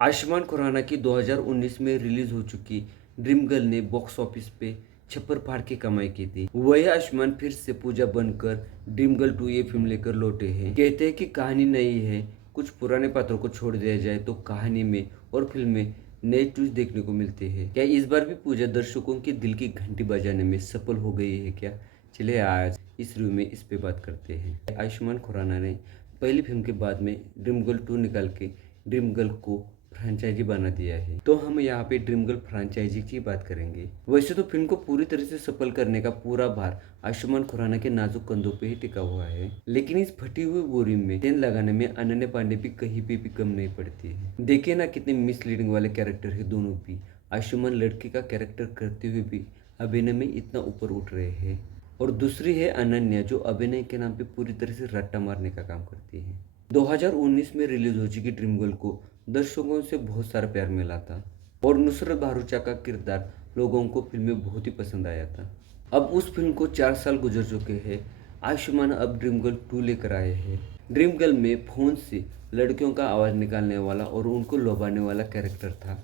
आयुष्मान खुराना की 2019 में रिलीज हो चुकी ड्रीम गर्ल ने बॉक्स ऑफिस पे छप्पर फाड़ के कमाई की थी। वही आयुष्मान फिर से पूजा बनकर ड्रीम गर्ल 2 ये फिल्म लेकर लौटे हैं। कहते हैं कि कहानी नई है, कुछ पुराने पात्रों को छोड़ दिया जाए तो कहानी में और फिल्म में नए ट्विस्ट देखने को मिलते हैं। क्या इस बार भी पूजा दर्शकों के दिल की घंटी बजाने में सफल हो गई है क्या? चलिए आज इस रिव्यू में इस पे बात करते हैं। आयुष्मान खुराना ने पहली फिल्म के बाद में ड्रीम गर्ल 2 निकाल के ड्रीम गर्ल को फ्रेंचाइजी बना दिया है, तो हम यहाँ पे ड्रीम गर्ल फ्रेंचाइजी की बात करेंगे। वैसे तो फिल्म को पूरी तरह से सफल करने का पूरा भार आयुष्मान खुराना के नाजुक कंधों पे ही टिका हुआ है, लेकिन इस फटी हुई बोरी में तेल लगाने में अनन्या पांडे भी कहीं पे भी कम नहीं पड़ती है। देखिए ना कितने मिसलीडिंग वाले कैरेक्टर है दोनों भी। आयुष्मान लड़के का कैरेक्टर करते हुए भी अभिनय में इतना ऊपर उठ रहे हैं, और दूसरी है अनन्या जो अभिनय के नाम पे पूरी तरह से रट्टा मारने का काम करती है। 2019 में रिलीज हो चुकी ड्रीम गर्ल को दर्शकों से बहुत सारा प्यार मिला था, और नुसरत भरूचा का किरदार लोगों को फिल्म में बहुत ही पसंद आया था। अब उस फिल्म को 4 साल गुजर चुके हैं। आयुष्मान अब ड्रीम गर्ल 2 लेकर आए हैं। ड्रीम गर्ल में फोन से लड़कियों का आवाज़ निकालने वाला और उनको लोभाने वाला कैरेक्टर था।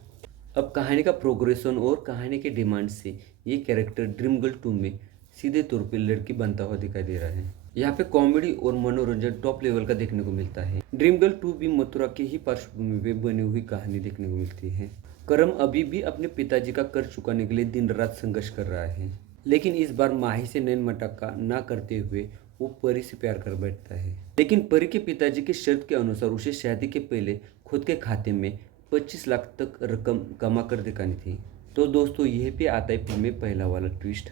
अब कहानी का प्रोग्रेशन और कहानी के डिमांड से ये कैरेक्टर ड्रीम गर्ल 2 में सीधे तौर पे लड़की बनता हुआ दिखाई दे रहा है। यहाँ पे कॉमेडी और मनोरंजन टॉप लेवल का देखने को मिलता है। ड्रीम गर्ल 2 भी मथुरा के ही पृष्ठभूमि में बनी हुई कहानी देखने को मिलती है। करम अभी भी अपने पिताजी का कर्ज चुकाने के लिए दिन रात संघर्ष कर रहा है, लेकिन इस बार माही से नैन मटक्का ना करते हुए वो परी से प्यार कर बैठता है। लेकिन परी के पिताजी की शर्त के अनुसार उसे शादी के पहले खुद के खाते में 25 लाख तक रकम कमा कर दिखानी थी। तो दोस्तों यही पे आता है फिल्म में पहला वाला ट्विस्ट,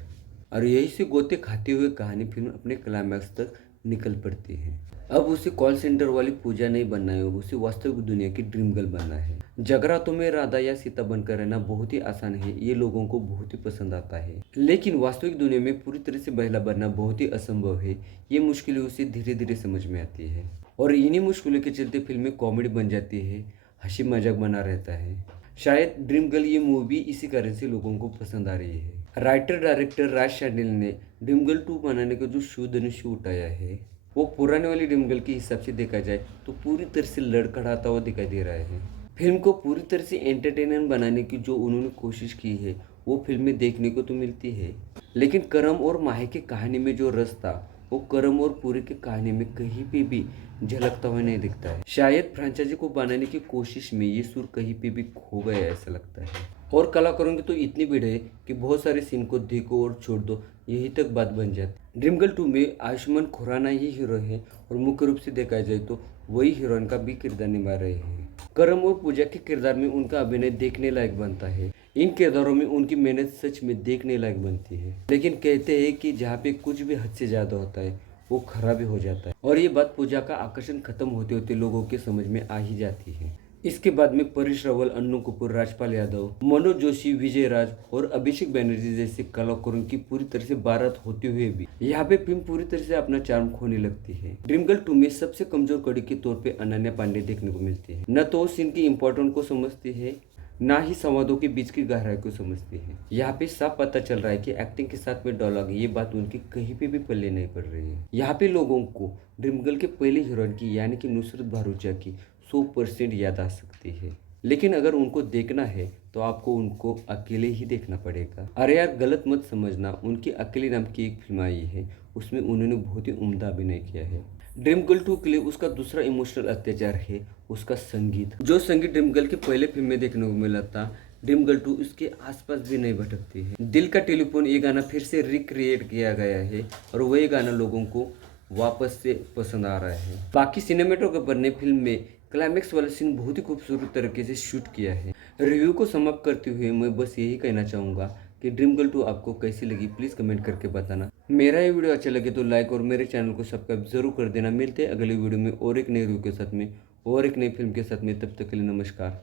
और यही से गोते खाते हुए कहानी फिल्म अपने क्लाइमैक्स तक निकल पड़ती है। अब उसे कॉल सेंटर वाली पूजा नहीं बनना है, उसे वास्तविक दुनिया की ड्रीम गर्ल बनना है। जगरातों में राधा या सीता बनकर रहना बहुत ही आसान है, ये लोगों को बहुत ही पसंद आता है, लेकिन वास्तविक दुनिया में पूरी तरह से महिला बनना बहुत ही असंभव है। ये मुश्किलें उसे धीरे धीरे समझ में आती है, और इन्हीं मुश्किलों के चलते फिल्म में कॉमेडी बन जाती है, हंसी मजाक बना रहता है। शायद ड्रीम गर्ल ये मूवी इसी कारण से लोगों को पसंद आ रही है। राइटर डायरेक्टर राज शांडिल ने ड्रीम गर्ल 2 बनाने का जो शो धनुष उठाया है, वो पुराने वाली ड्रीम गर्ल के हिसाब से देखा जाए तो पूरी तरह से लड़खड़ाता हुआ दिखाई दे रहा है। फिल्म को पूरी तरह से एंटरटेनमेंट बनाने की जो उन्होंने कोशिश की है वो फिल्म में देखने को तो मिलती है, लेकिन करम और माही की कहानी में जो रस था वो करम और पूरी की कहानी में कहीं पे भी झलकता हुआ नहीं दिखता है। शायद फ्रेंचाइजी को बनाने की कोशिश में ये सुर कहीं पे भी खो गया ऐसा लगता है। और कलाकारों की तो इतनी भीड़ है कि बहुत सारे सीन को देखो और छोड़ दो, यही तक बात बन जाती। ड्रीम गर्ल 2 में आयुष्मान खुराना ही हीरो है, और मुख्य रूप से देखा जाए तो वही हीरोइन का भी किरदार निभा रहे हैं। करम और पूजा के किरदार में उनका अभिनय देखने लायक बनता है। इन किरदारों में उनकी मेहनत सच में देखने लायक बनती है, लेकिन कहते हैं कि जहाँ पे कुछ भी हद से ज्यादा होता है वो खराब भी हो जाता है, और ये बात पूजा का आकर्षण खत्म होते होते लोगों के समझ में आ ही जाती है। इसके बाद में परेश रावल, अन्नू कपूर, राजपाल यादव, मनोज जोशी, विजय राज और अभिषेक बैनर्जी जैसे कलाकारों की पूरी तरह से बारात होते हुए भी यहाँ पे फिल्म पूरी तरह से अपना चार्म खोने लगती है। ड्रीम गर्ल 2 में सबसे कमजोर कड़ी के तौर पे अनन्या पांडे देखने को मिलती है। न तो वो सीन की इम्पोर्टेंट को समझती है, ना ही संवादों के बीच की गहराई को समझती है। यहाँ पे साफ पता चल रहा है कि एक्टिंग के साथ में डायलॉग ये बात उनकी कहीं पे भी पल्ले नहीं पड़ रही है। यहाँ पे लोगों को ड्रीम गर्ल के पहले हीरोइन की यानी कि नुसरत भरूचा की 100% याद आ सकती है, लेकिन अगर उनको देखना है तो आपको उनको अकेले ही देखना पड़ेगा। अरे यार गलत मत समझना, उनकी अकेली नाम की एक फिल्म आई है, उसमें उन्होंने बहुत ही उम्दा अभिनय किया है। ड्रीम गर्ल 2 के लिए उसका दूसरा इमोशनल अत्याचार है उसका संगीत। जो संगीत ड्रीम गर्ल के पहले फिल्म में देखने को मिला था, ड्रीम गर्ल 2 उसके आसपास भी नहीं भटकती है। दिल का टेलीफोन ये गाना फिर से रिक्रिएट किया गया है, और वही गाना लोगों को वापस से पसंद आ रहा है। बाकी सिनेमेटोग्राफर ने फिल्म में क्लाइमेक्स वाला सीन बहुत ही खूबसूरत तरीके से शूट किया है। रिव्यू को समाप्त करते हुए मैं बस यही कहना चाहूँगा कि ड्रीम गर्ल 2 आपको कैसी लगी प्लीज़ कमेंट करके बताना। मेरा ये वीडियो अच्छा लगे तो लाइक और मेरे चैनल को सब्सक्राइब जरूर कर देना। मिलते हैं अगले वीडियो में और एक नई रिव्यू के साथ में और एक नई फिल्म के साथ में, तब तक के लिए नमस्कार।